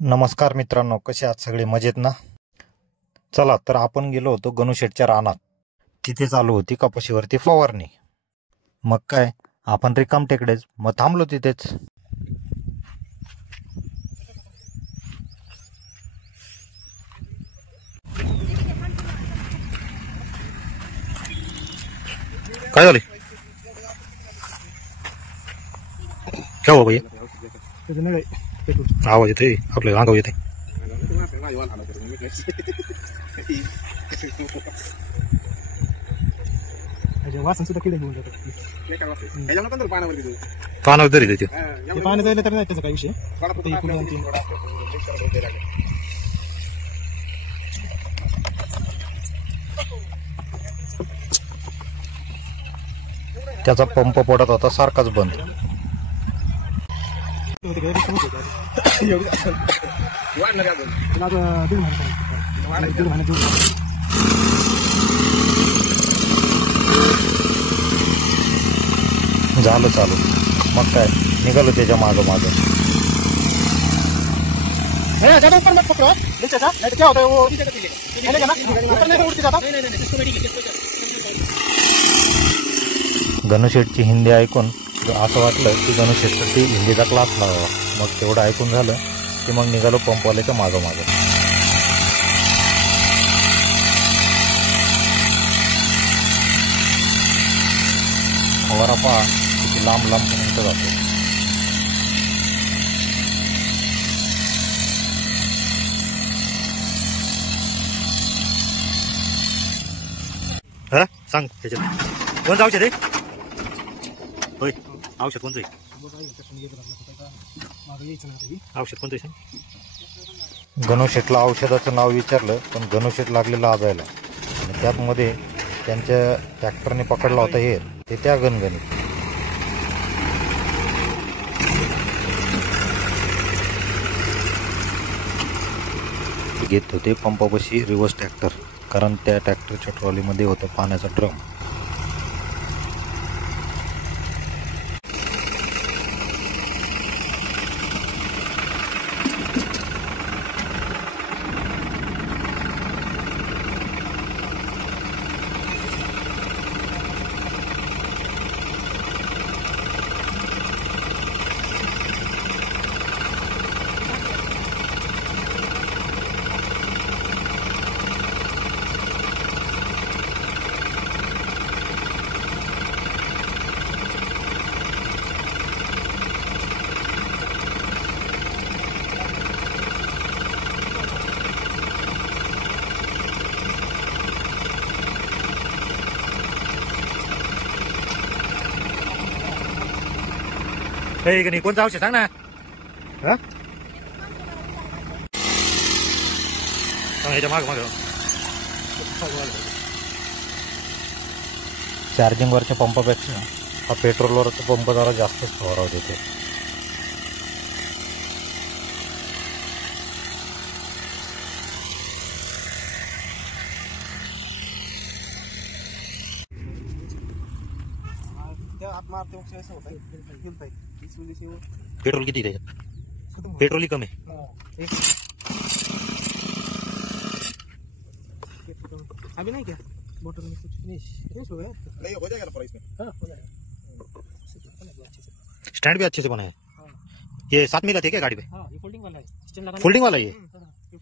नमस्कार मित्रांनो, कसे आहात सगळे? मजेत ना? चला तर आपण गेलो होतो गणुशेठच्या रानात. तिथे चालू होती कपाशीवरती फवारणी. मग काय, आपण रिकाम टेकडेच, मग थांबलो तिथेच. काय झाले? काय हो भैया? आवाज येते आपल्या अंगावर येते. वासन सुद्धा किडे घेऊन जातात. पानावर तरी देते. पाणी जायला तर नाही त्याचा काही विषय. त्याचा पंप पडत होता सारखाच बंद. झालं चालू. मग काय, निघालो त्याच्या मागं मागं. गणुशेठची हिंदी ऐकून असं वाटलं की गणुशेठसाठी हिंदीचा क्लास लावावा. मग तेवढं ऐकून झालं की मग निघालो पंपवाल्याच्या मागं मागं. फवारा पहा किती लांब लांब पर्यंत जातो. हा सांग त्याच्यात कोणतं औषध आहे? होय, औषध कोणतं आहे? औषध कोणतं आहे? गणुशेठला औषधाचं नाव विचारलं पण गणुशेठ लागले लाजायला. आणि त्यातमध्ये त्यांच्या ट्रॅक्टरने पकडला होता हेर, ते त्या गणगणित. घेत होते पंपापाशी रिव्हर्स ट्रॅक्टर, कारण त्या ट्रॅक्टरच्या ट्रॉलीमध्ये होतं पाण्याचा ड्रम. नाही कोणतं औषध सांग ना. ह्याच्या माग माग चार्जिंगवरच्या पंपापेक्षा हा पेट्रोलवरचा पंप जरा जास्तच फवारा देतो. पेट्रोल किती त्याच्यात? पेट्रोल कमी. अभी नहीं क्या मोटर में कुछ फिनिश हो गया नहीं हो जाएगा पूरा इसमें। हाँ हो जाएगा। स्टैंड भी अच्छे से बना है। ये साथ में रहती है क्या गाड़ी पे? हाँ ये फोल्डिंग वाला है, स्टैंड लगाना। फोल्डिंग वाला ये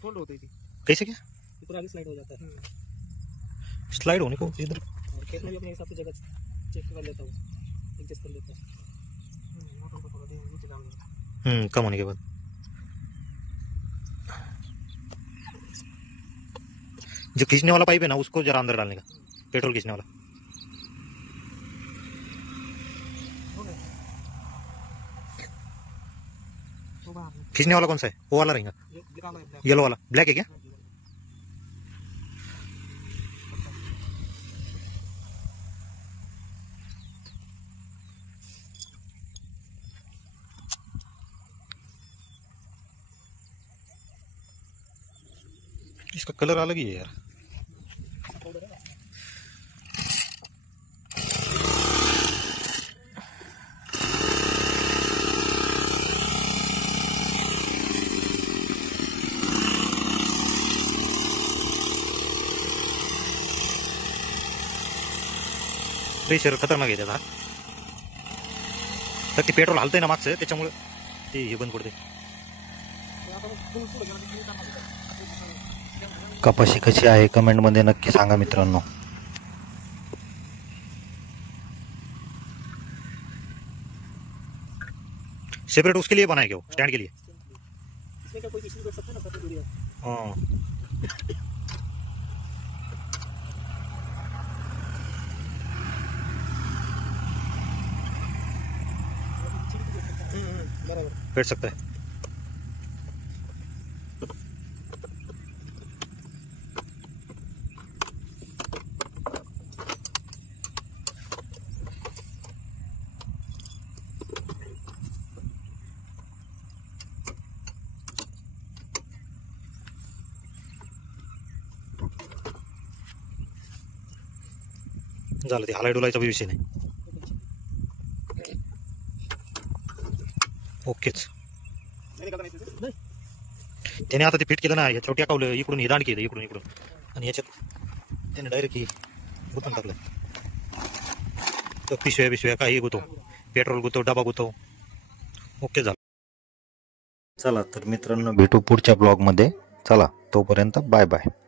फोल्ड होती थी। कैसे क्या? ये पूरा आगे स्लाइड हो जाता है। स्लाइड होने को इधर और खेत में भी अपने हिसाब से जगह चेक कर लेता हूँ, एडजस्ट कर लेता हूँ। मोटर को थोड़ा नीचे डाल देता। कम होने के बाद जो खींचने वाला पाइप है ना उसको जरा अंदर डालने का, पेट्रोल खींचने वाला। खींचने वाला कौन सा है? वो वाला रहेगा, येलो वाला। ब्लैक है क्या? इसका कलर अलग ही है यार। प्रेशर खतरनाक आहे त्याचा. तर ते पेट्रोल हलतंय ना मागचं, त्याच्यामुळे ते हे बंद पडते. कपाशी कशी आहे कमेंटमध्ये नक्की सांगा मित्रांनो. सेपरेट उसके लिए बनाए क्या वो, स्टैंड के लिए? इसमें क्या कोई किसी भी कर सकते हैं ना सर वीडियो. हाँ. बराबर. बैठ सकता है. झालं, ते हलाय डोलायचा विषय नाही. ओकेच. त्याने आता ते फिट केलं ना, याच्या टाकावलं इकडून, हे दांड केलं इकडून आणि याच्यात त्याने डायरेक्ट गुतून टाकलं. तर पिशव्या काही गुतो, पेट्रोल गुतो, डबा गुतो. ओके झालं. चला तर मित्रांनो, भेटू पुढच्या ब्लॉगमध्ये. चला तोपर्यंत बाय बाय.